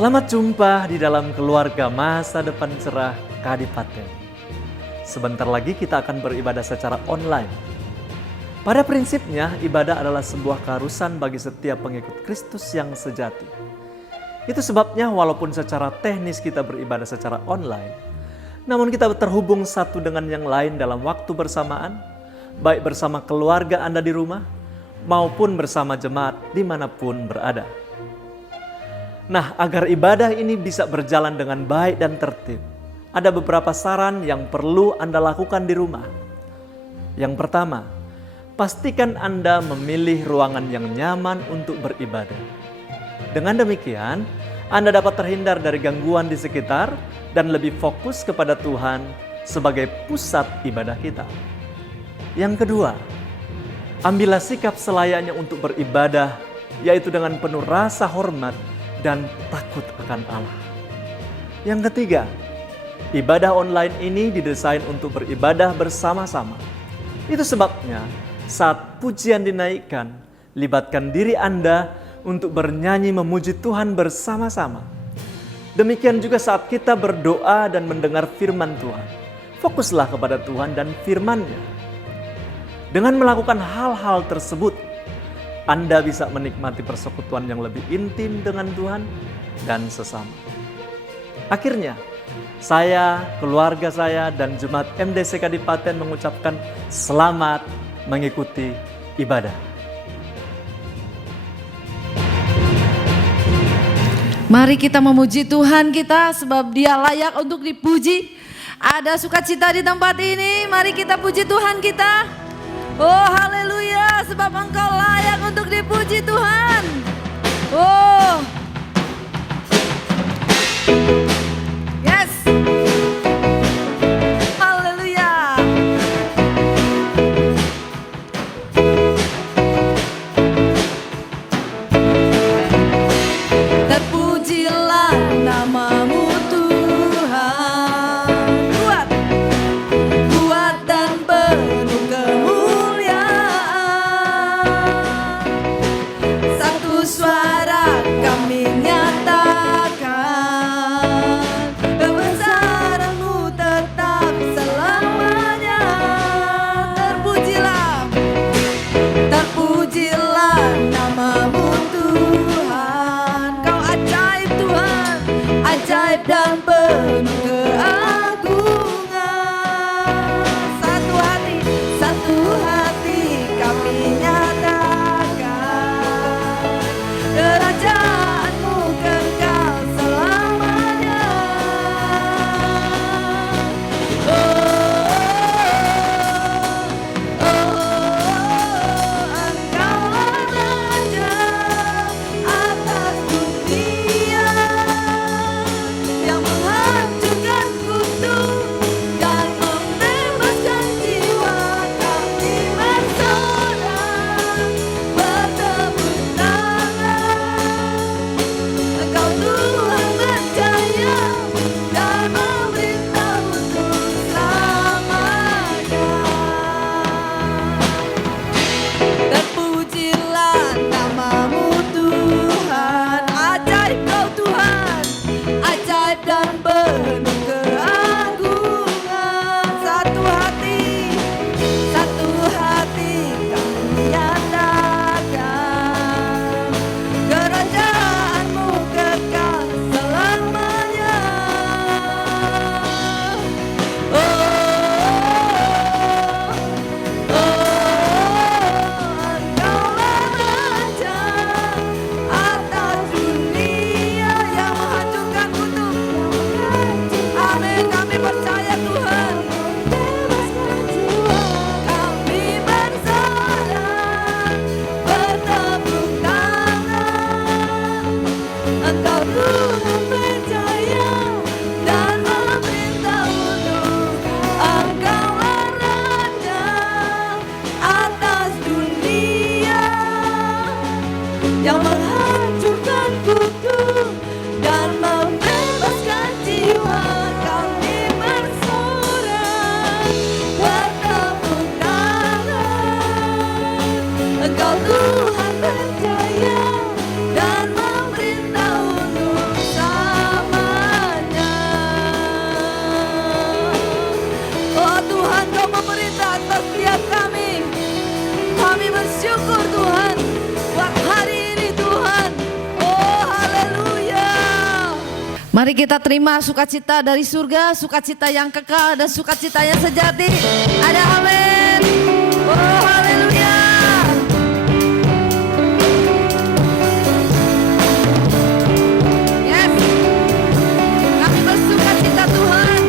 Selamat jumpa di dalam keluarga masa depan cerah Kadipaten. Sebentar lagi kita akan beribadah secara online. Pada prinsipnya, ibadah adalah sebuah keharusan bagi setiap pengikut Kristus yang sejati. Itu sebabnya walaupun secara teknis kita beribadah secara online, namun kita terhubung satu dengan yang lain dalam waktu bersamaan, baik bersama keluarga Anda di rumah, maupun bersama jemaat dimanapun berada. Nah, agar ibadah ini bisa berjalan dengan baik dan tertib, ada beberapa saran yang perlu Anda lakukan di rumah. Yang pertama, pastikan Anda memilih ruangan yang nyaman untuk beribadah. Dengan demikian, Anda dapat terhindar dari gangguan di sekitar dan lebih fokus kepada Tuhan sebagai pusat ibadah kita. Yang kedua, ambillah sikap selayaknya untuk beribadah, yaitu dengan penuh rasa hormat dan takut akan Allah. Yang ketiga, ibadah online ini didesain untuk beribadah bersama-sama. Itu sebabnya saat pujian dinaikkan, libatkan diri Anda untuk bernyanyi memuji Tuhan bersama-sama. Demikian juga saat kita berdoa dan mendengar firman Tuhan. Fokuslah kepada Tuhan dan firman-Nya. Dengan melakukan hal-hal tersebut, Anda bisa menikmati persekutuan yang lebih intim dengan Tuhan dan sesama. Akhirnya, saya, keluarga saya, dan Jemaat MDC Kadipaten mengucapkan selamat mengikuti ibadah. Mari kita memuji Tuhan kita sebab Dia layak untuk dipuji. Ada sukacita di tempat ini, mari kita puji Tuhan kita. Oh haleluya, sebab Engkau layak untuk dipuji Tuhan. Oh yes, haleluya. Terpujilah namamu Tuhan, kuat, kuat dan penuh kemuliaan. Satu suara kami nyatakan, kebesaran-Mu tetap selamanya. Terpujilah, terpujilah namamu Tuhan. Kau ajaib Tuhan, ajaib dan penuh keagungan. Satu hati kami nyatakan, kerajaan-Mu kekal selamanya. Oh, Engkaulah Raja atas dunia, yang menghancurkan kutu dan membebaskan jiwa kami bersorak. Bertepuk tangan, Engkau Tuhan berjaya dan memerintah untuk selamanya. Terpujilah namamu Tuhan, ajaib Kau Tuhan, ajaib dan penuh keagungan. Satu hati kami nyatakan, kerajaan-Mu kekal selamanya. Engkaulah Raja atas dunia, yang menghancurkan kutuk. Amin, kami percaya Tuhan. Kami bersorak, bertepuk tangan. Engkau Tuhan berjaya dan memerintah untuk. Engkaulah Raja atas dunia, yang menghancurkan kutuk dan membebaskan jiwa kami bersorak. Bertepuk tangan, Engkau Tuhan berjaya dan memerintah untuk Mari kita terima sukacita dari surga, sukacita yang kekal dan sukacita yang sejati. Ada amin. Oh haleluya. Yes. Kami bersukacita Tuhan.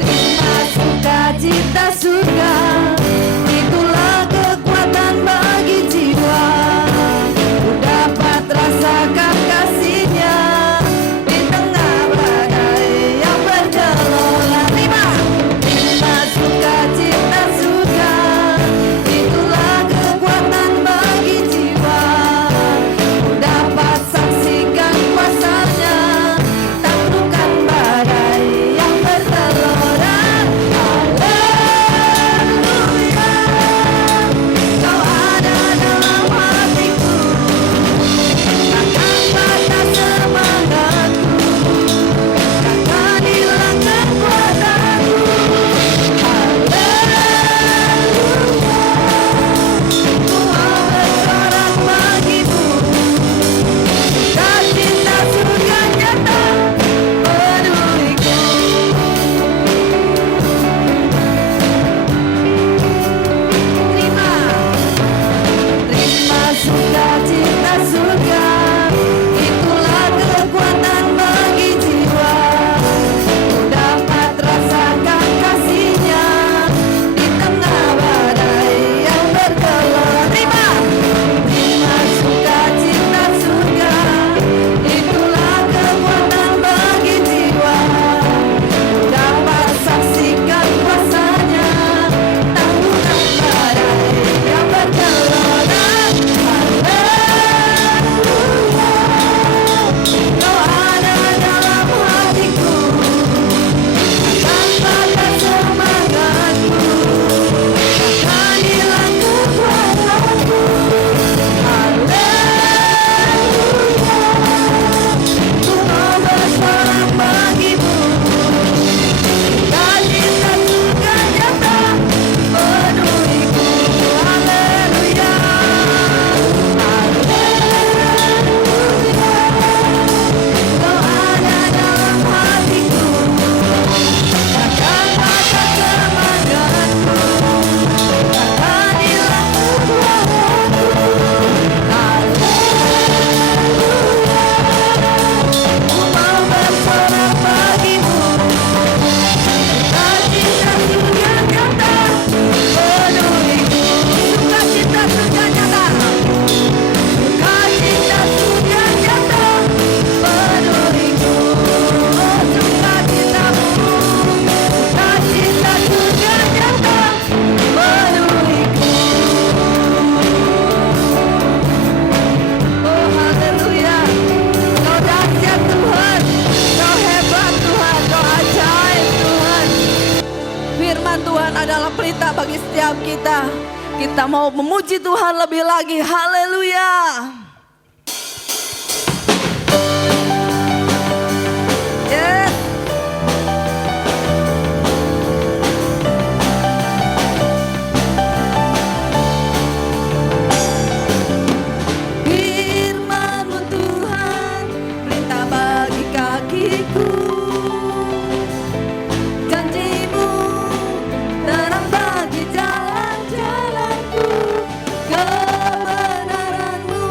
Terima sukacita surga. Itulah kekuatan bagi jiwa. Dapat rasakan kasih-Nya di tengah badai yang bergelora. Terima sukacita surga. Itulah kekuatan bagi jiwa. Dapat saksikan kuasa-Nya taklukkan badai yang bergelora. Haleluya. Kau ada dalam hatiku. Batas semangatku, takkan hilang kekuatanku. Haleluya, ku mau bersorak bagimu. Cinta surga nyata penuhiku. Terima sukacita surga. Itulah kekuatan bagi jiwa. Ku dapat rasakan kasih-Nya di tengah badai yang bergelora. Terima sukacita surga. Itulah kekuatan bagi jiwa. Ku dapat saksikan kuasa-Nya taklukkan badai yang bergelora. Kau ada dalam hatiku, takkan batas semangatku, takkan hilang kekuatanku. Haleluya, ku mau bersorak bagimu. Cinta surga nyata penuhiku. Haleluya, kau ada dalam hatiku, takkan batas semangatku, takkan hilang kekuatanku. Haleluya, ku mau bersorak bagimu. Sukacita surga nyata penuhiku. Sukacita surga nyata. Sukacita surga nyata penuhiku. Oh sukacitamu, sukacita surga nyata penuhiku. Oh haleluya, Kau dahsyat Tuhan, Kau hebat Tuhan, Kau ajaib Tuhan. Firman Tuhan adalah perintah bagi setiap kita. Kita mau memuji Tuhan lebih lagi. Haleluya. Yes. Firman-Mu Tuhan, perintah bagi kakiku. Janji-Mu terang bagi jalan-jalanku. Kebenaran-Mu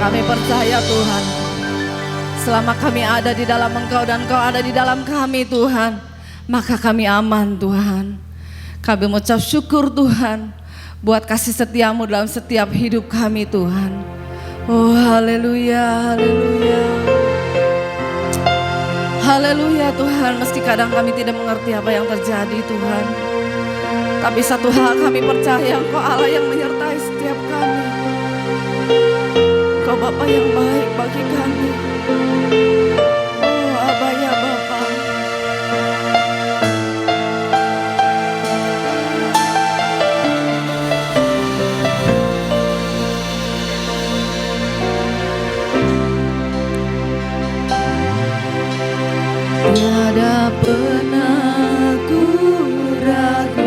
Kami percaya Tuhan, selama kami ada di dalam Engkau dan Engkau ada di dalam kami Tuhan, maka kami aman Tuhan. Kami mengucap syukur Tuhan buat kasih setiamu dalam setiap hidup kami Tuhan. Oh haleluya, haleluya. Haleluya Tuhan, meski kadang kami tidak mengerti apa yang terjadi Tuhan, tapi satu hal kami percaya, Engkau Allah yang menyertai setiap kami. Engkau Bapa yang baik bagi kami. Oh Aba ya Bapa. Tiada pernah ku ragukan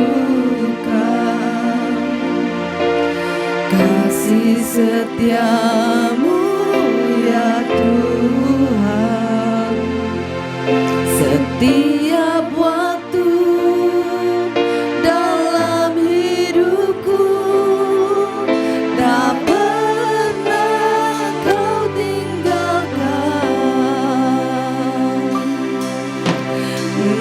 kasih setiamu ya Tuhan. Setiap waktu dalam hidupku tak pernah kau tinggalkan.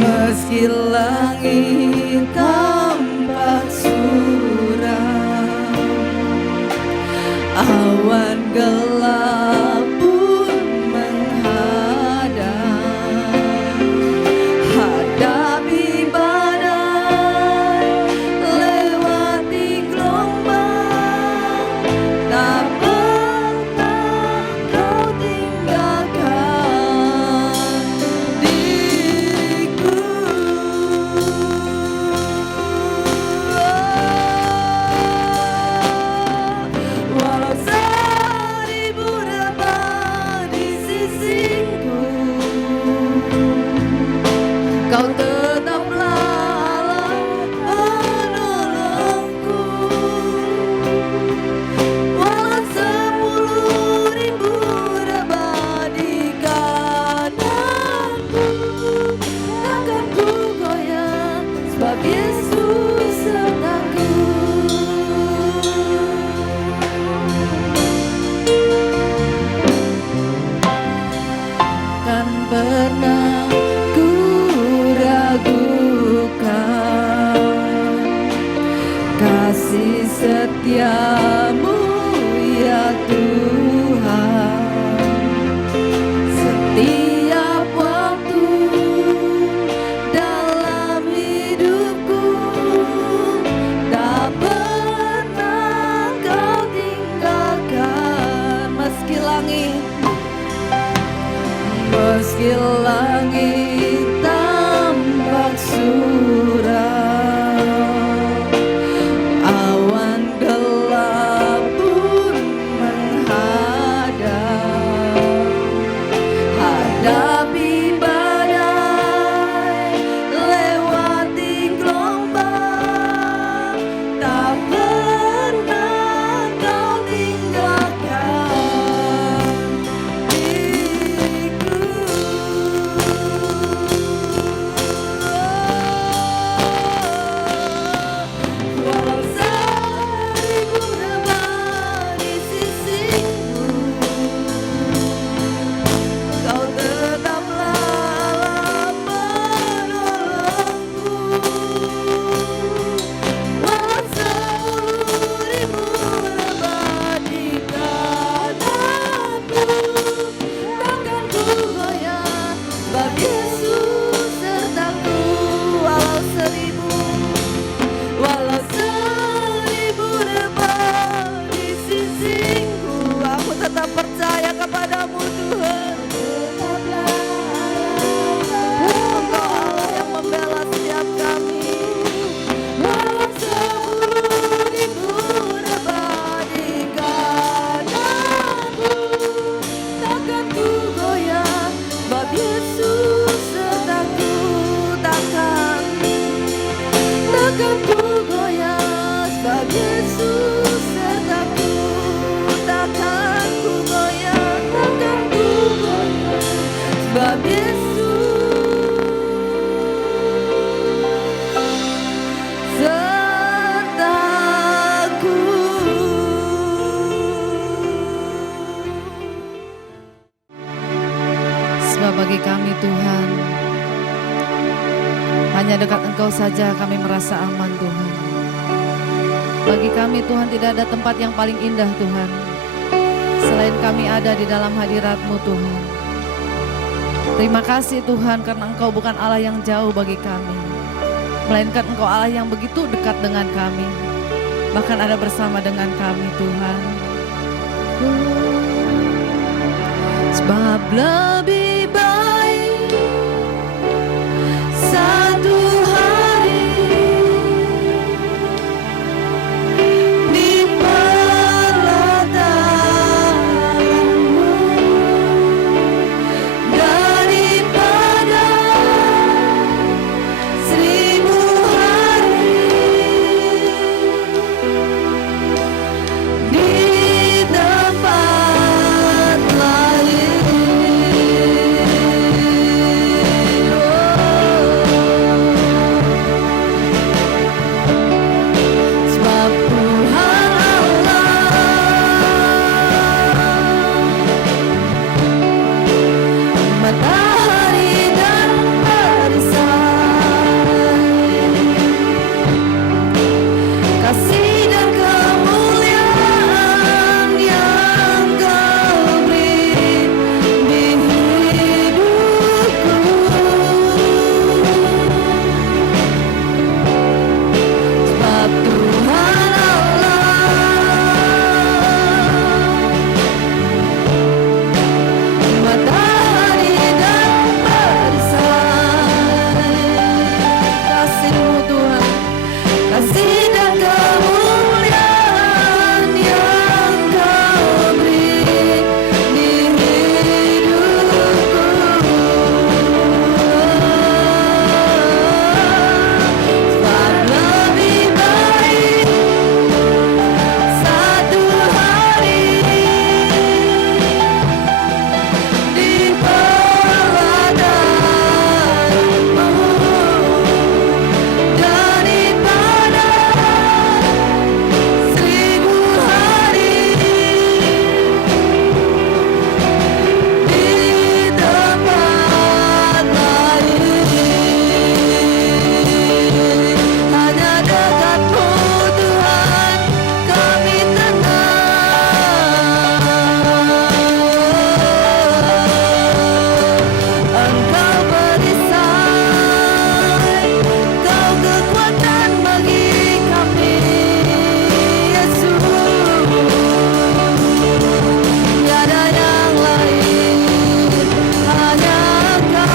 Meski langit tampak suram, awan gelap pun menghadang, hadapi badai, lewati gelombang, tak pernah kau tinggalkan diriku. Walau seribu rebah di sisiku, Kau tetaplah Allah penolongku. Walau 10.000 rebah di kananku, takkan ku goyah sebab Yesus sertaku. Kan pernah ku ragukan kasih setiamu ya Tuhan. Setiap waktu dalam hidupku tak pernah kau tinggalkan. Meski langit tampak suram, awan gelap pun menghadang, hadapi badai, lewati gelombang, tak pernah kau tinggalkan diriku. Sebab bagi kami Tuhan, hanya dekat Engkau saja kami merasa aman Tuhan. Bagi kami Tuhan tidak ada tempat yang paling indah Tuhan, selain kami ada di dalam hadirat-Mu Tuhan. Terima kasih Tuhan karena Engkau bukan Allah yang jauh bagi kami, melainkan Engkau Allah yang begitu dekat dengan kami, bahkan ada bersama dengan kami Tuhan. Sebab lebih baik satu hari di perlataanmu daripada 1000 hari di tempat lain. Sebab Tuhan Allah matahari dan perisai, kasih dan kemuliaan yang Kau beri di hidupku. Sebab Tuhan Allah matahari dan perisai, kasih-Mu Tuhan, kasih dan kemuliaan yang Kau beri di hidupku. Sebab lebih baik satu hari di perlataanmu daripada 1000 hari di tempat lain. Hanya dekat-Mu Tuhan kami tenang. Engkau perisai, Kau kekuatan bagi kami, Yesus. Tiada yang lain, hanya Engkau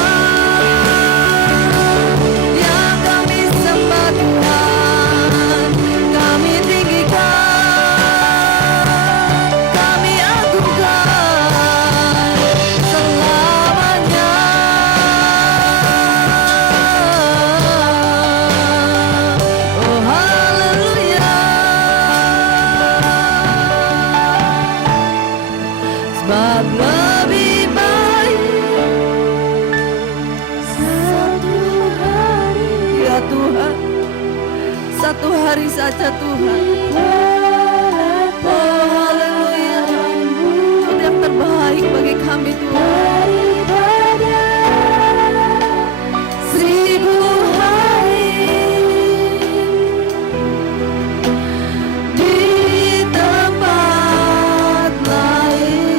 yang kami sembah Tuhan. Kami tinggikan, kami agungkan selamanya. Oh haleluya. Sebab lebih baik satu hari, ya Tuhan, satu hari saja Tuhan. Oh haleluya, itu yang terbaik bagi kami Tuhan. 1000 hari di tempat lain.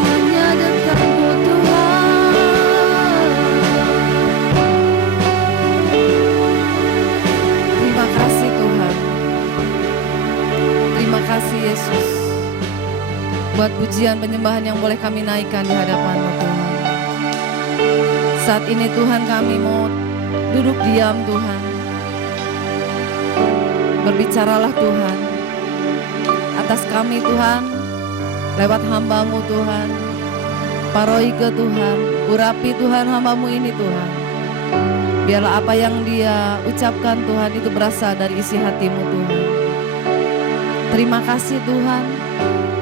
Hanya dekat-Mu Tuhan. Terima kasih Tuhan. Terima kasih Yesus buat pujian penyembahan yang boleh kami naikkan di hadapan-Mu Tuhan. Saat ini Tuhan kami mau duduk diam Tuhan. Berbicaralah Tuhan atas kami Tuhan, lewat hamba-Mu Tuhan. Paroi ke Tuhan, urapi Tuhan hamba-Mu ini Tuhan. Biarlah apa yang dia ucapkan Tuhan itu berasal dari isi hati-Mu Tuhan. Terima kasih Tuhan,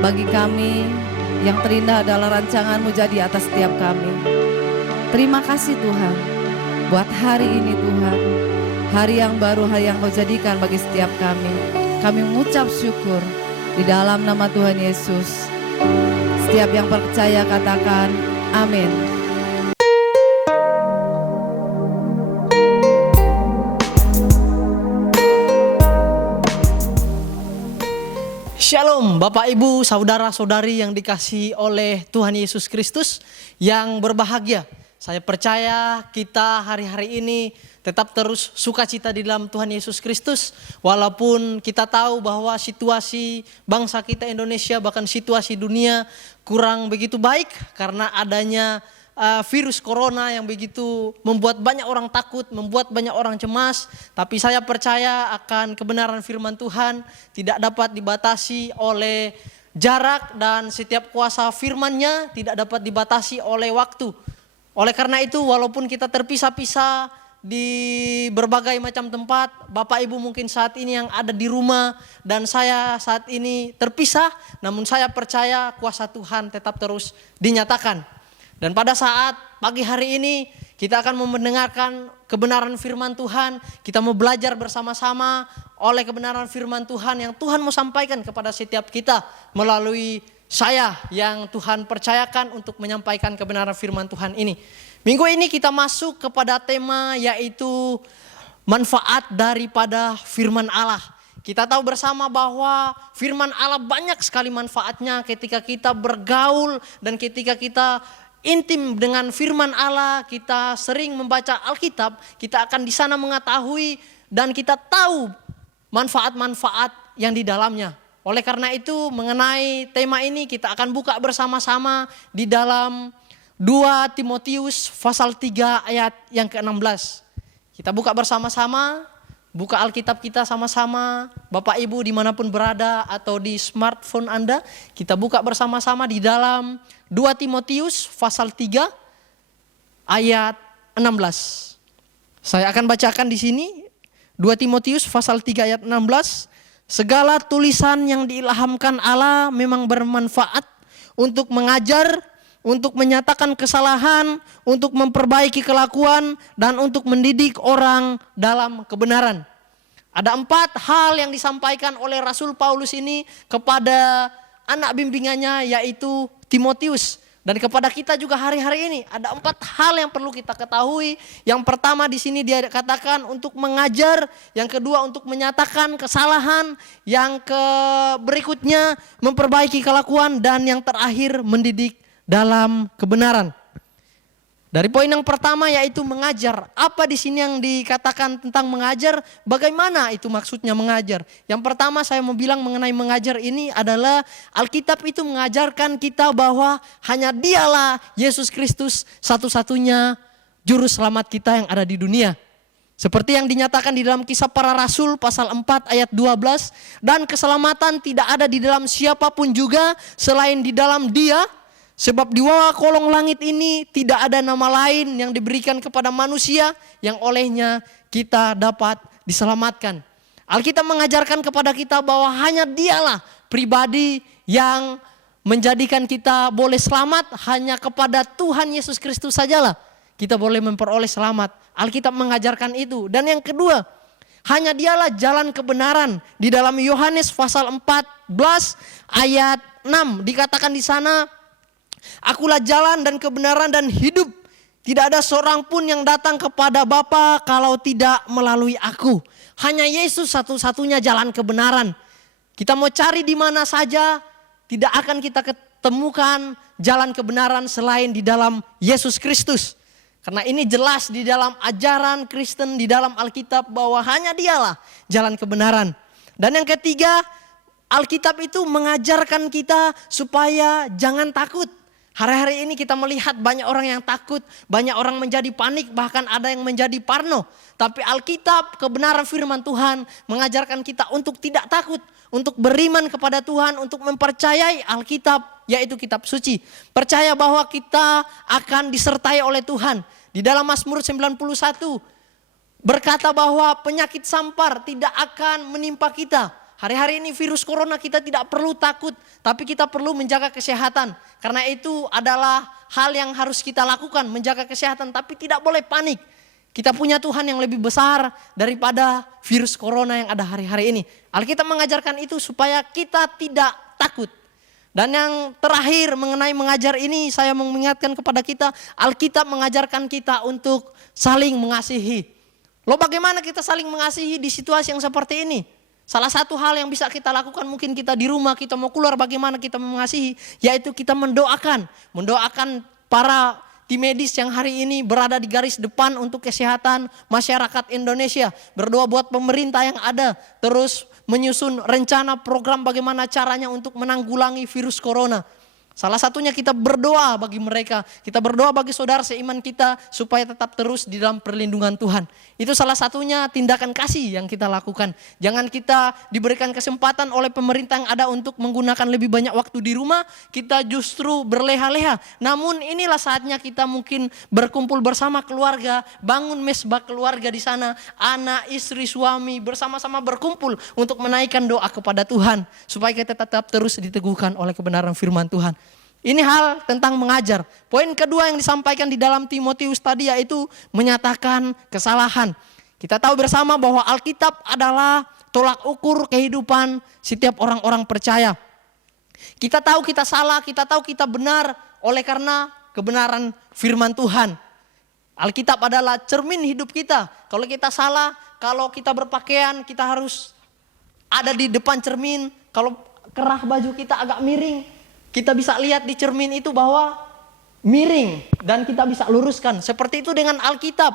bagi kami yang terindah adalah rancangan-Mu jadi atas setiap kami. Terima kasih Tuhan, buat hari ini Tuhan, hari yang baru, hari yang Kau jadikan bagi setiap kami. Kami mengucap syukur Di dalam nama Tuhan Yesus. Setiap yang percaya katakan amin. Shalom Bapak Ibu, saudara-saudari yang dikasihi oleh Tuhan Yesus Kristus yang berbahagia. Saya percaya kita hari-hari ini tetap terus sukacita di dalam Tuhan Yesus Kristus. Walaupun kita tahu bahwa situasi bangsa kita Indonesia bahkan situasi dunia kurang begitu baik karena adanya virus corona yang begitu membuat banyak orang takut, membuat banyak orang cemas. Tapi saya percaya akan kebenaran firman Tuhan tidak dapat dibatasi oleh jarak dan setiap kuasa firman-Nya tidak dapat dibatasi oleh waktu. Oleh karena itu walaupun kita terpisah-pisah di berbagai macam tempat, Bapak Ibu mungkin saat ini yang ada di rumah dan saya saat ini terpisah, namun saya percaya kuasa Tuhan tetap terus dinyatakan. Dan pada saat pagi hari ini kita akan mendengarkan kebenaran firman Tuhan. Kita mau belajar bersama-sama oleh kebenaran firman Tuhan yang Tuhan mau sampaikan kepada setiap kita melalui saya yang Tuhan percayakan untuk menyampaikan kebenaran firman Tuhan ini. Minggu ini kita masuk kepada tema yaitu manfaat daripada firman Allah. Kita tahu bersama bahwa firman Allah banyak sekali manfaatnya ketika kita bergaul dan ketika kita intim dengan firman Allah, kita sering membaca Alkitab, kita akan di sana mengetahui dan kita tahu manfaat-manfaat yang di dalamnya. Oleh karena itu mengenai tema ini kita akan buka bersama-sama di dalam 2 Timotius pasal 3 ayat yang ke-16. Kita buka bersama-sama, buka Alkitab kita sama-sama, Bapak Ibu dimanapun berada atau di smartphone Anda, kita buka bersama-sama di dalam 2 Timotius pasal 3 ayat 16. Saya akan bacakan di sini 2 Timotius pasal 3 ayat 16. Segala tulisan yang diilhamkan Allah memang bermanfaat untuk mengajar, untuk menyatakan kesalahan, untuk memperbaiki kelakuan, dan untuk mendidik orang dalam kebenaran. Ada 4 hal yang disampaikan oleh Rasul Paulus ini kepada anak bimbingannya yaitu Timotius. Dan kepada kita juga hari-hari ini ada 4 hal yang perlu kita ketahui. Yang pertama di sini dia katakan untuk mengajar, yang kedua untuk menyatakan kesalahan, yang berikutnya memperbaiki kelakuan, dan yang terakhir mendidik dalam kebenaran. Dari poin yang pertama yaitu mengajar. Apa di sini yang dikatakan tentang mengajar? Bagaimana itu maksudnya mengajar? Yang pertama saya mau bilang mengenai mengajar ini adalah Alkitab itu mengajarkan kita bahwa hanya Dialah Yesus Kristus satu-satunya juru selamat kita yang ada di dunia. Seperti yang dinyatakan di dalam Kisah Para Rasul pasal 4 ayat 12. Dan keselamatan tidak ada di dalam siapapun juga selain di dalam Dia. Sebab di bawah kolong langit ini tidak ada nama lain yang diberikan kepada manusia yang olehnya kita dapat diselamatkan. Alkitab mengajarkan kepada kita bahwa hanya Dialah pribadi yang menjadikan kita boleh selamat. Hanya kepada Tuhan Yesus Kristus sajalah kita boleh memperoleh selamat. Alkitab mengajarkan itu. Dan yang kedua, hanya Dialah jalan kebenaran. Di dalam Yohanes pasal 14 ayat 6 dikatakan di sana, Akulah jalan dan kebenaran dan hidup. Tidak ada seorang pun yang datang kepada Bapa kalau tidak melalui aku. Hanya Yesus satu-satunya jalan kebenaran. Kita mau cari di mana saja, tidak akan kita ketemukan jalan kebenaran selain di dalam Yesus Kristus. Karena ini jelas di dalam ajaran Kristen, di dalam Alkitab bahwa hanya Dialah jalan kebenaran. Dan yang ketiga, Alkitab itu mengajarkan kita supaya jangan takut. Hari-hari ini kita melihat banyak orang yang takut, banyak orang menjadi panik, bahkan ada yang menjadi parno. Tapi Alkitab, kebenaran firman Tuhan mengajarkan kita untuk tidak takut, untuk beriman kepada Tuhan, untuk mempercayai Alkitab, yaitu kitab suci. Percaya bahwa kita akan disertai oleh Tuhan. Di dalam Mazmur 91 berkata bahwa penyakit sampar tidak akan menimpa kita. Hari-hari ini virus corona kita tidak perlu takut, tapi kita perlu menjaga kesehatan. Karena itu adalah hal yang harus kita lakukan, menjaga kesehatan, tapi tidak boleh panik. Kita punya Tuhan yang lebih besar daripada virus corona yang ada hari-hari ini. Alkitab mengajarkan itu supaya kita tidak takut. Dan yang terakhir mengenai mengajar ini, saya mau mengingatkan kepada kita, Alkitab mengajarkan kita untuk saling mengasihi. Loh, bagaimana kita saling mengasihi di situasi yang seperti ini? Salah satu hal yang bisa kita lakukan, mungkin kita di rumah, kita mau keluar, bagaimana kita mengasihi, yaitu kita mendoakan para tim medis yang hari ini berada di garis depan untuk kesehatan masyarakat Indonesia. Berdoa buat pemerintah yang ada, terus menyusun rencana program bagaimana caranya untuk menanggulangi virus corona. Salah satunya kita berdoa bagi mereka, kita berdoa bagi saudara seiman kita supaya tetap terus di dalam perlindungan Tuhan. Itu salah satunya tindakan kasih yang kita lakukan. Jangan kita diberikan kesempatan oleh pemerintah yang ada untuk menggunakan lebih banyak waktu di rumah, kita justru berleha-leha. Namun inilah saatnya kita mungkin berkumpul bersama keluarga, bangun mesbah keluarga di sana, anak, istri, suami bersama-sama berkumpul untuk menaikkan doa kepada Tuhan supaya kita tetap terus diteguhkan oleh kebenaran firman Tuhan. Ini hal tentang mengajar. Poin kedua yang disampaikan di dalam Timotius tadi yaitu menyatakan kesalahan. Kita tahu bersama bahwa Alkitab adalah tolak ukur kehidupan setiap orang-orang percaya. Kita tahu kita salah, kita tahu kita benar oleh karena kebenaran firman Tuhan. Alkitab adalah cermin hidup kita. Kalau kita salah, kalau kita berpakaian, kita harus ada di depan cermin. Kalau kerah baju kita agak miring, kita bisa lihat di cermin itu bahwa miring dan kita bisa luruskan. Seperti itu dengan Alkitab,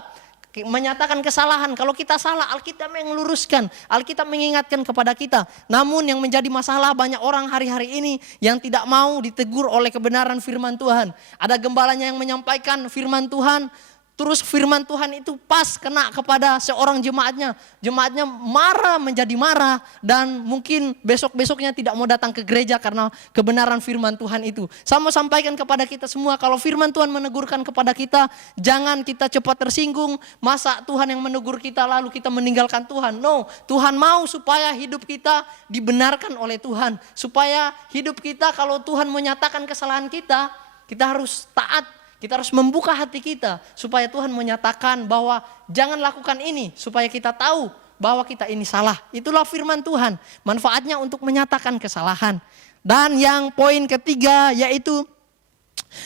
menyatakan kesalahan. Kalau kita salah, Alkitab yang luruskan, Alkitab mengingatkan kepada kita. Namun yang menjadi masalah banyak orang hari-hari ini yang tidak mau ditegur oleh kebenaran firman Tuhan. Ada gembalanya yang menyampaikan firman Tuhan, terus firman Tuhan itu pas kena kepada seorang jemaatnya. Jemaatnya marah menjadi marah dan mungkin besok-besoknya tidak mau datang ke gereja karena kebenaran firman Tuhan itu. Saya mau sampaikan kepada kita semua, kalau firman Tuhan menegurkan kepada kita, jangan kita cepat tersinggung. Masa Tuhan yang menegur kita lalu kita meninggalkan Tuhan? No, Tuhan mau supaya hidup kita dibenarkan oleh Tuhan. Supaya hidup kita, kalau Tuhan menyatakan kesalahan kita, kita harus taat. Kita harus membuka hati kita supaya Tuhan menyatakan bahwa jangan lakukan ini, supaya kita tahu bahwa kita ini salah. Itulah firman Tuhan, manfaatnya untuk menyatakan kesalahan. Dan yang poin ketiga yaitu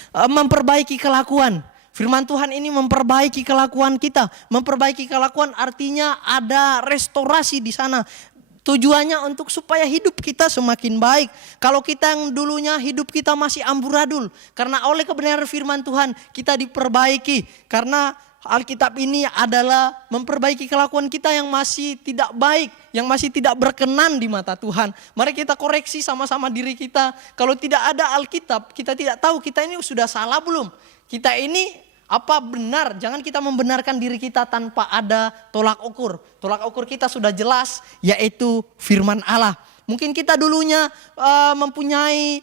memperbaiki kelakuan. Firman Tuhan ini memperbaiki kelakuan kita. Memperbaiki kelakuan artinya ada restorasi di sana. Tujuannya untuk supaya hidup kita semakin baik. Kalau kita yang dulunya hidup kita masih amburadul, karena oleh kebenaran firman Tuhan kita diperbaiki. Karena Alkitab ini adalah memperbaiki kelakuan kita yang masih tidak baik, yang masih tidak berkenan di mata Tuhan. Mari kita koreksi sama-sama diri kita. Kalau tidak ada Alkitab, kita tidak tahu kita ini sudah salah belum. Kita ini apa benar? Jangan kita membenarkan diri kita tanpa ada tolak ukur. Tolak ukur kita sudah jelas, yaitu firman Allah. Mungkin kita dulunya mempunyai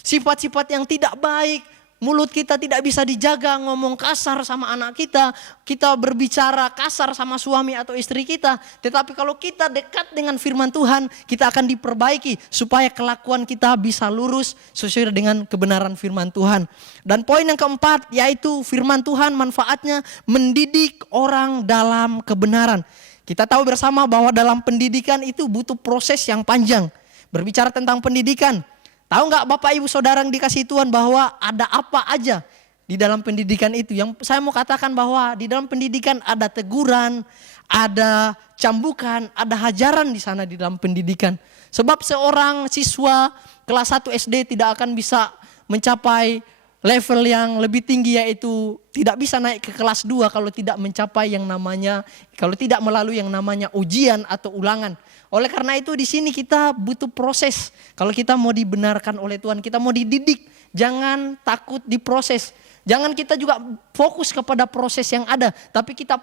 sifat-sifat yang tidak baik. Mulut kita tidak bisa dijaga, ngomong kasar sama anak kita. Kita berbicara kasar sama suami atau istri kita. Tetapi kalau kita dekat dengan firman Tuhan, kita akan diperbaiki supaya kelakuan kita bisa lurus sesuai dengan kebenaran firman Tuhan. Dan poin yang keempat yaitu firman Tuhan manfaatnya mendidik orang dalam kebenaran. Kita tahu bersama bahwa dalam pendidikan itu butuh proses yang panjang. Berbicara tentang pendidikan, tahu nggak Bapak Ibu Saudara yang dikasihi Tuhan bahwa ada apa aja di dalam pendidikan itu? Yang saya mau katakan bahwa di dalam pendidikan ada teguran, ada cambukan, ada hajaran di sana di dalam pendidikan. Sebab seorang siswa kelas 1 SD tidak akan bisa mencapai level yang lebih tinggi, yaitu tidak bisa naik ke kelas 2 kalau tidak mencapai yang namanya, kalau tidak melalui yang namanya ujian atau ulangan. Oleh karena itu di sini kita butuh proses. Kalau kita mau dibenarkan oleh Tuhan, kita mau dididik, jangan takut diproses. Jangan kita juga fokus kepada proses yang ada, tapi kita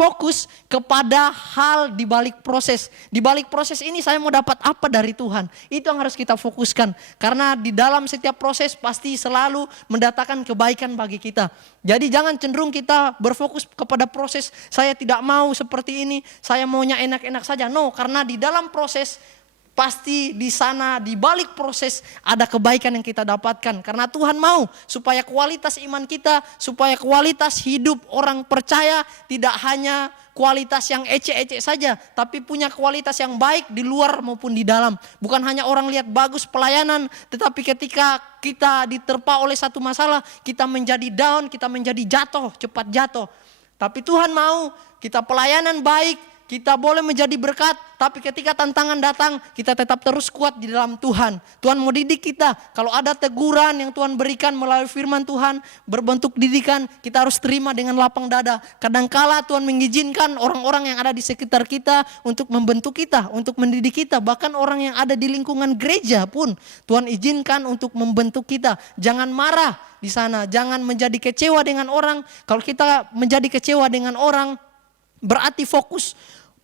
fokus kepada hal di balik proses. Di balik proses ini saya mau dapat apa dari Tuhan. Itu yang harus kita fokuskan. Karena di dalam setiap proses pasti selalu mendatangkan kebaikan bagi kita. Jadi jangan cenderung kita berfokus kepada proses. Saya tidak mau seperti ini, saya maunya enak-enak saja. No, karena di dalam proses pasti di sana di balik proses ada kebaikan yang kita dapatkan. Karena Tuhan mau supaya kualitas iman kita, supaya kualitas hidup orang percaya tidak hanya kualitas yang ece-ece saja, tapi punya kualitas yang baik di luar maupun di dalam. Bukan hanya orang lihat bagus pelayanan, tetapi ketika kita diterpa oleh satu masalah, kita menjadi down, kita menjadi jatuh, cepat jatuh. Tapi Tuhan mau kita pelayanan baik, kita boleh menjadi berkat, tapi ketika tantangan datang, kita tetap terus kuat di dalam Tuhan. Tuhan mau didik kita. Kalau ada teguran yang Tuhan berikan melalui firman Tuhan, berbentuk didikan, kita harus terima dengan lapang dada. Kadangkala Tuhan mengizinkan orang-orang yang ada di sekitar kita untuk membentuk kita, untuk mendidik kita. Bahkan orang yang ada di lingkungan gereja pun Tuhan izinkan untuk membentuk kita. Jangan marah di sana, jangan menjadi kecewa dengan orang. Kalau kita menjadi kecewa dengan orang, berarti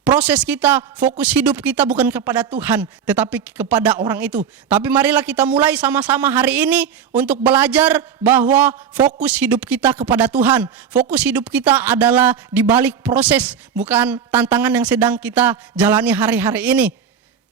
proses kita, fokus hidup kita bukan kepada Tuhan, tetapi kepada orang itu. Tapi marilah kita mulai sama-sama hari ini untuk belajar bahwa fokus hidup kita kepada Tuhan. Fokus hidup kita adalah di balik proses, bukan tantangan yang sedang kita jalani hari-hari ini.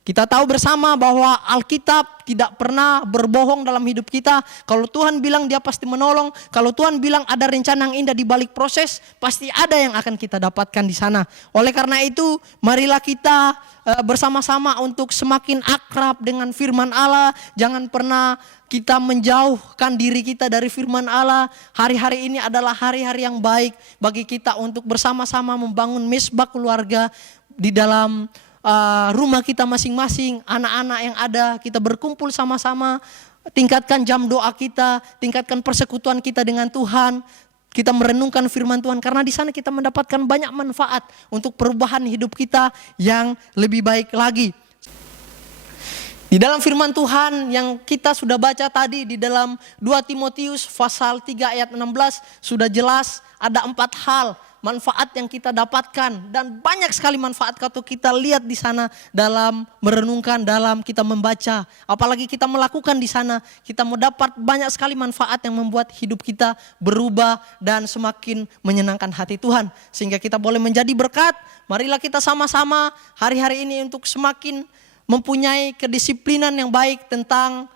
Kita tahu bersama bahwa Alkitab tidak pernah berbohong dalam hidup kita. Kalau Tuhan bilang dia pasti menolong. Kalau Tuhan bilang ada rencana yang indah di balik proses, pasti ada yang akan kita dapatkan di sana. Oleh karena itu, marilah kita bersama-sama untuk semakin akrab dengan firman Allah. Jangan pernah kita menjauhkan diri kita dari firman Allah. Hari-hari ini adalah hari-hari yang baik bagi kita untuk bersama-sama membangun mesbah keluarga di dalam rumah kita masing-masing, anak-anak yang ada, kita berkumpul sama-sama, tingkatkan jam doa kita, tingkatkan persekutuan kita dengan Tuhan, kita merenungkan firman Tuhan, karena di sana kita mendapatkan banyak manfaat untuk perubahan hidup kita yang lebih baik lagi. Di dalam firman Tuhan yang kita sudah baca tadi di dalam 2 Timotius pasal 3 ayat 16 sudah jelas ada 4 hal manfaat yang kita dapatkan, dan banyak sekali manfaat kalau kita lihat di sana dalam merenungkan, dalam kita membaca, apalagi kita melakukan di sana, kita mendapat banyak sekali manfaat yang membuat hidup kita berubah dan semakin menyenangkan hati Tuhan, sehingga kita boleh menjadi berkat. Marilah kita sama-sama hari-hari ini untuk semakin mempunyai kedisiplinan yang baik tentang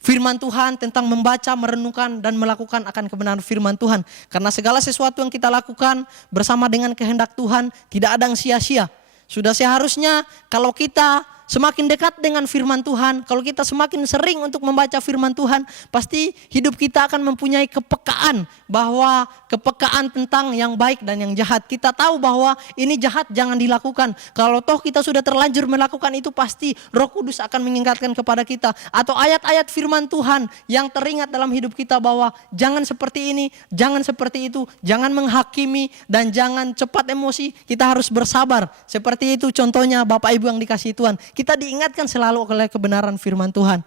firman Tuhan, tentang membaca, merenungkan, dan melakukan akan kebenaran firman Tuhan. Karena segala sesuatu yang kita lakukan bersama dengan kehendak Tuhan tidak ada yang sia-sia. Sudah seharusnya kalau kita semakin dekat dengan firman Tuhan, kalau kita semakin sering untuk membaca firman Tuhan, pasti hidup kita akan mempunyai kepekaan, bahwa kepekaan tentang yang baik dan yang jahat. Kita tahu bahwa ini jahat, jangan dilakukan. Kalau toh kita sudah terlanjur melakukan itu, pasti Roh Kudus akan mengingatkan kepada kita. Atau ayat-ayat firman Tuhan yang teringat dalam hidup kita bahwa jangan seperti ini, jangan seperti itu, jangan menghakimi, dan jangan cepat emosi. Kita harus bersabar. Seperti itu contohnya Bapak Ibu yang dikasihi Tuhan. Kita diingatkan selalu oleh kebenaran firman Tuhan.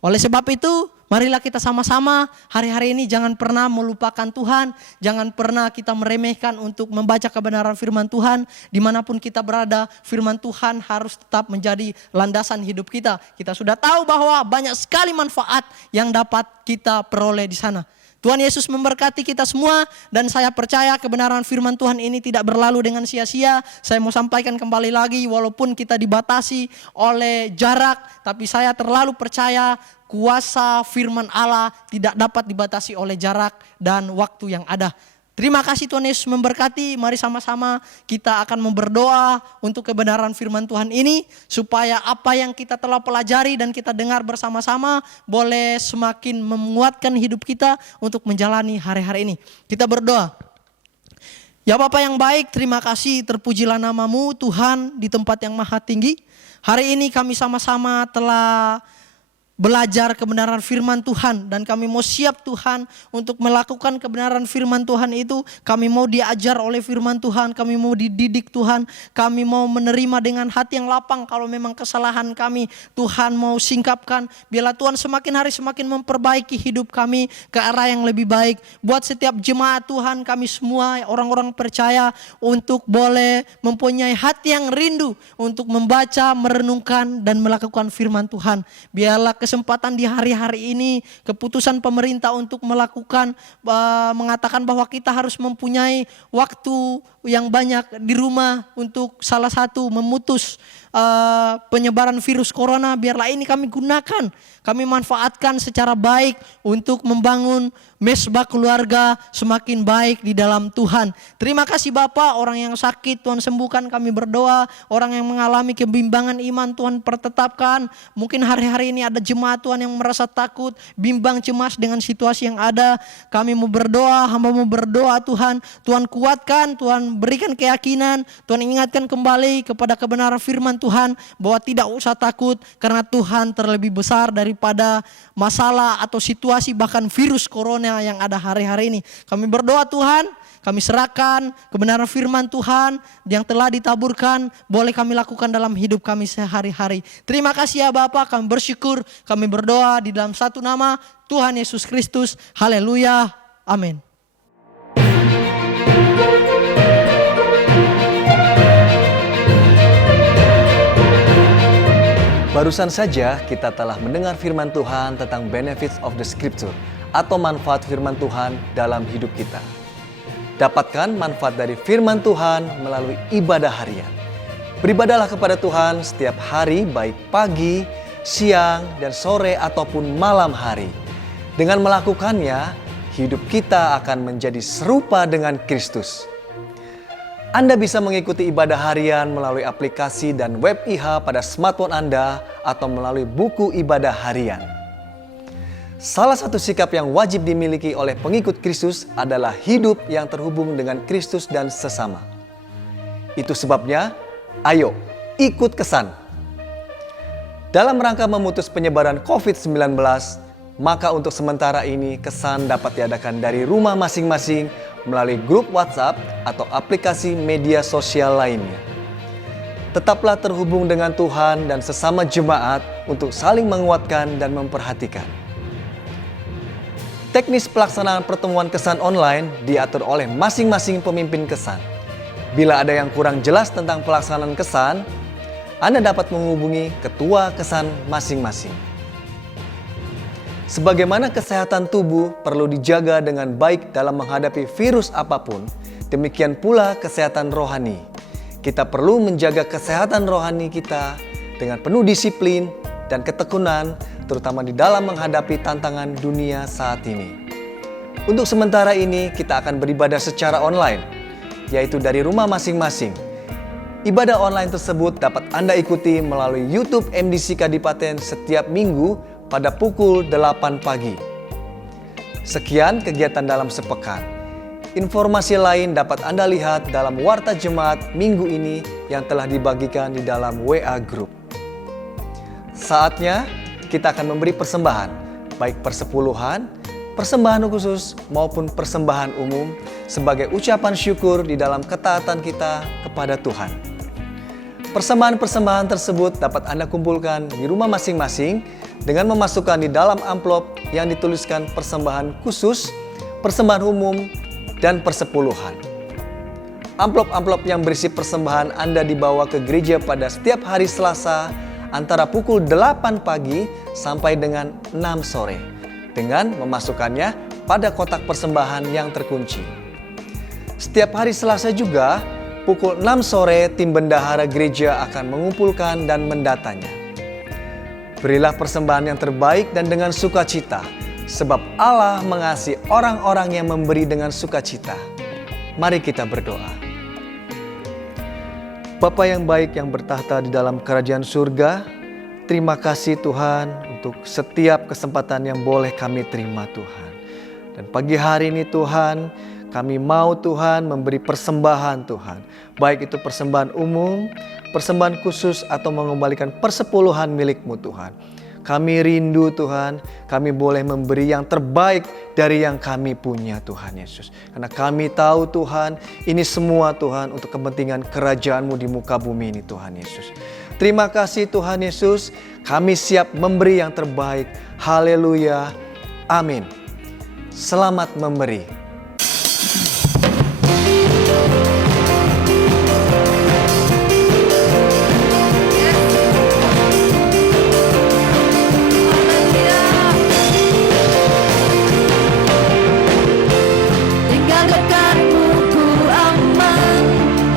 Oleh sebab itu, marilah kita sama-sama hari-hari ini jangan pernah melupakan Tuhan. Jangan pernah kita meremehkan untuk membaca kebenaran firman Tuhan. Dimanapun kita berada, firman Tuhan harus tetap menjadi landasan hidup kita. Kita sudah tahu bahwa banyak sekali manfaat yang dapat kita peroleh di sana. Tuhan Yesus memberkati kita semua, dan saya percaya kebenaran firman Tuhan ini tidak berlalu dengan sia-sia. Saya mau sampaikan kembali lagi, walaupun kita dibatasi oleh jarak, tapi saya terlalu percaya kuasa firman Allah tidak dapat dibatasi oleh jarak dan waktu yang ada. Terima kasih Tuhan Yesus memberkati. Mari sama-sama kita akan berdoa untuk kebenaran firman Tuhan ini, supaya apa yang kita telah pelajari dan kita dengar bersama-sama boleh semakin menguatkan hidup kita untuk menjalani hari-hari ini. Kita berdoa. Ya Bapa yang baik, terima kasih, terpujilah namamu Tuhan di tempat yang maha tinggi. Hari ini kami sama-sama telah belajar kebenaran firman Tuhan, dan kami mau siap Tuhan untuk melakukan kebenaran firman Tuhan itu. Kami mau diajar oleh firman Tuhan, kami mau dididik Tuhan, kami mau menerima dengan hati yang lapang. Kalau memang kesalahan kami, Tuhan mau singkapkan. Biarlah Tuhan semakin hari semakin memperbaiki hidup kami ke arah yang lebih baik. Buat setiap jemaat Tuhan, kami semua orang-orang percaya untuk boleh mempunyai hati yang rindu untuk membaca, merenungkan, dan melakukan firman Tuhan. Biarlah kesempatan di hari-hari ini, keputusan pemerintah untuk melakukan, mengatakan bahwa kita harus mempunyai waktu yang banyak di rumah untuk salah satu memutus penyebaran virus corona, biarlah ini kami gunakan, kami manfaatkan secara baik untuk membangun mesbah keluarga semakin baik di dalam Tuhan. Terima kasih Bapak, orang yang sakit Tuhan sembuhkan, kami berdoa. Orang yang mengalami kebimbangan iman Tuhan pertetapkan. Mungkin hari-hari ini ada jemaat Tuhan yang merasa takut, bimbang, cemas dengan situasi yang ada. Kami mau berdoa, hamba mau berdoa Tuhan. Tuhan kuatkan, Tuhan berikan keyakinan, Tuhan ingatkan kembali kepada kebenaran firman Tuhan bahwa tidak usah takut karena Tuhan terlebih besar daripada masalah atau situasi bahkan virus corona yang ada hari-hari ini. Kami berdoa Tuhan, kami serahkan kebenaran firman Tuhan yang telah ditaburkan, boleh kami lakukan dalam hidup kami sehari-hari. Terima kasih ya Bapak, kami bersyukur, kami berdoa di dalam satu nama Tuhan Yesus Kristus. Haleluya, amin. Barusan saja kita telah mendengar firman Tuhan tentang benefits of the scripture atau manfaat firman Tuhan dalam hidup kita. Dapatkan manfaat dari firman Tuhan melalui ibadah harian. Beribadahlah kepada Tuhan setiap hari, baik pagi, siang, dan sore ataupun malam hari. Dengan melakukannya, hidup kita akan menjadi serupa dengan Kristus. Anda bisa mengikuti ibadah harian melalui aplikasi dan web IH pada smartphone Anda atau melalui buku ibadah harian. Salah satu sikap yang wajib dimiliki oleh pengikut Kristus adalah hidup yang terhubung dengan Kristus dan sesama. Itu sebabnya, ayo ikut Kesan. Dalam rangka memutus penyebaran COVID-19, maka untuk sementara ini Kesan dapat diadakan dari rumah masing-masing melalui grup WhatsApp atau aplikasi media sosial lainnya. Tetaplah terhubung dengan Tuhan dan sesama jemaat untuk saling menguatkan dan memperhatikan. Teknis pelaksanaan pertemuan Kesan online diatur oleh masing-masing pemimpin Kesan. Bila ada yang kurang jelas tentang pelaksanaan Kesan, Anda dapat menghubungi ketua Kesan masing-masing. Sebagaimana kesehatan tubuh perlu dijaga dengan baik dalam menghadapi virus apapun, demikian pula kesehatan rohani. Kita perlu menjaga kesehatan rohani kita dengan penuh disiplin dan ketekunan, terutama di dalam menghadapi tantangan dunia saat ini. Untuk sementara ini, kita akan beribadah secara online, yaitu dari rumah masing-masing. Ibadah online tersebut dapat Anda ikuti melalui YouTube MDC Kadipaten setiap minggu pada pukul 8 pagi. Sekian kegiatan dalam sepekan. Informasi lain dapat Anda lihat dalam Warta Jemaat minggu ini yang telah dibagikan di dalam WA Group. Saatnya kita akan memberi persembahan, baik persepuluhan, persembahan khusus maupun persembahan umum sebagai ucapan syukur di dalam ketaatan kita kepada Tuhan. Persembahan-persembahan tersebut dapat Anda kumpulkan di rumah masing-masing dengan memasukkan di dalam amplop yang dituliskan persembahan khusus, persembahan umum, dan persepuluhan. Amplop-amplop yang berisi persembahan Anda dibawa ke gereja pada setiap hari Selasa antara pukul 8 pagi sampai dengan 6 sore dengan memasukkannya pada kotak persembahan yang terkunci. Setiap hari Selasa juga pukul 6 sore tim bendahara gereja akan mengumpulkan dan mendatanya. Berilah persembahan yang terbaik dan dengan sukacita, sebab Allah mengasihi orang-orang yang memberi dengan sukacita. Mari kita berdoa. Bapa yang baik yang bertahta di dalam kerajaan surga, terima kasih Tuhan untuk setiap kesempatan yang boleh kami terima Tuhan. Dan pagi hari ini Tuhan, kami mau Tuhan memberi persembahan Tuhan. Baik itu persembahan umum, persembahan khusus atau mengembalikan persepuluhan milik-Mu Tuhan. Kami rindu Tuhan, kami boleh memberi yang terbaik dari yang kami punya Tuhan Yesus. Karena kami tahu Tuhan, ini semua Tuhan untuk kepentingan kerajaan-Mu di muka bumi ini Tuhan Yesus. Terima kasih Tuhan Yesus, kami siap memberi yang terbaik. Haleluya, amin. Selamat memberi.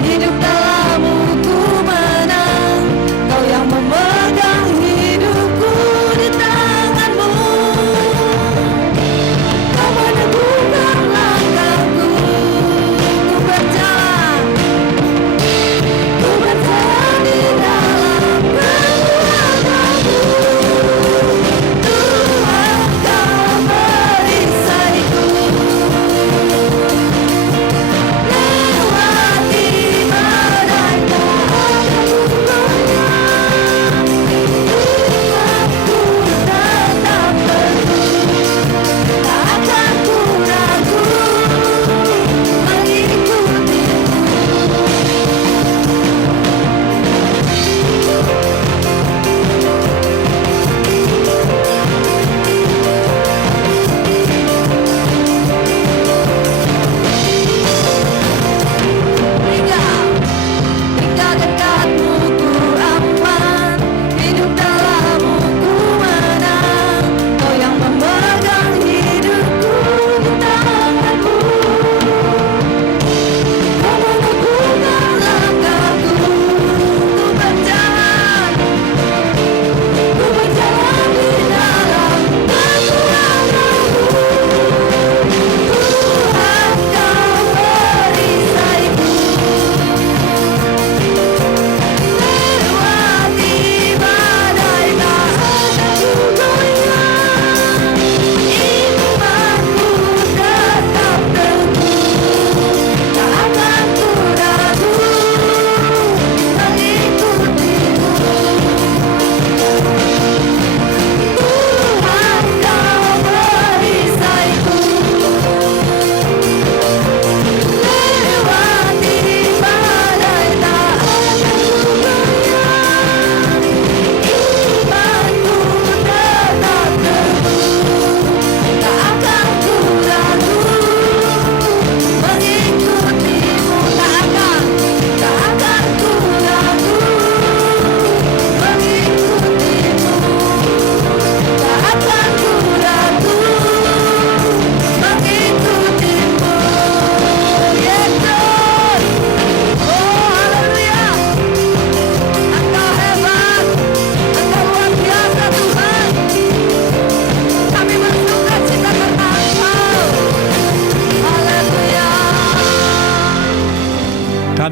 Hidup dalam-Mu ku menang,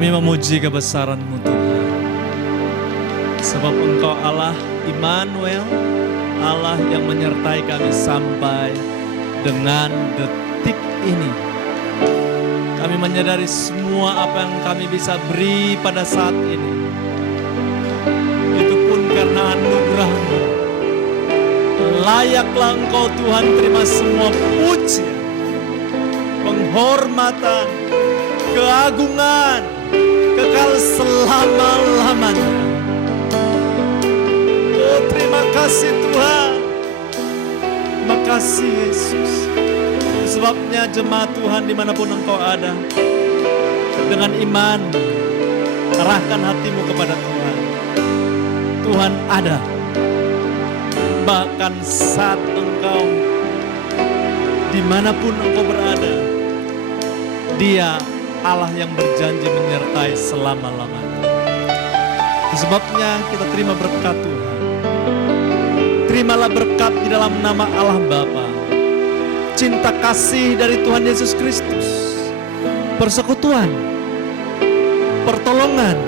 Kami memuji kebesaran-Mu Tuhan. Sebab Engkau Allah Immanuel, Allah yang menyertai kami sampai dengan detik ini. Kami menyadari semua apa yang kami bisa beri pada saat ini. Itu pun karena anugerah-Mu. Layaklah Engkau Tuhan terima semua pujian, penghormatan, keagungan, kekal selama-lamanya. Oh, terima kasih Tuhan. Terima kasih Yesus. Sebabnya jemaat Tuhan dimanapun Engkau ada, dengan iman arahkan hatimu kepada Tuhan. Tuhan ada. Bahkan saat engkau dimanapun engkau berada, Dia Allah yang berjanji menyertai selama-lamanya. Sebabnya kita terima berkat Tuhan. Terimalah berkat di dalam nama Allah Bapa, cinta kasih dari Tuhan Yesus Kristus, persekutuan, pertolongan,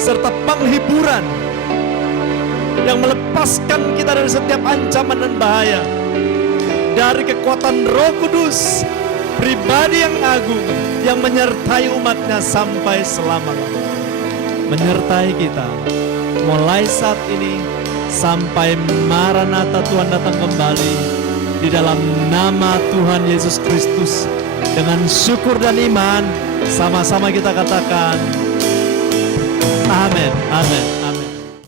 serta penghiburan yang melepaskan kita dari setiap ancaman dan bahaya, dari kekuatan Roh Kudus, pribadi yang agung yang menyertai umatnya sampai selama-lamanya. Menyertai kita mulai saat ini sampai Maranatha Tuhan datang kembali. Di dalam nama Tuhan Yesus Kristus, dengan syukur dan iman sama-sama kita katakan amin, amin.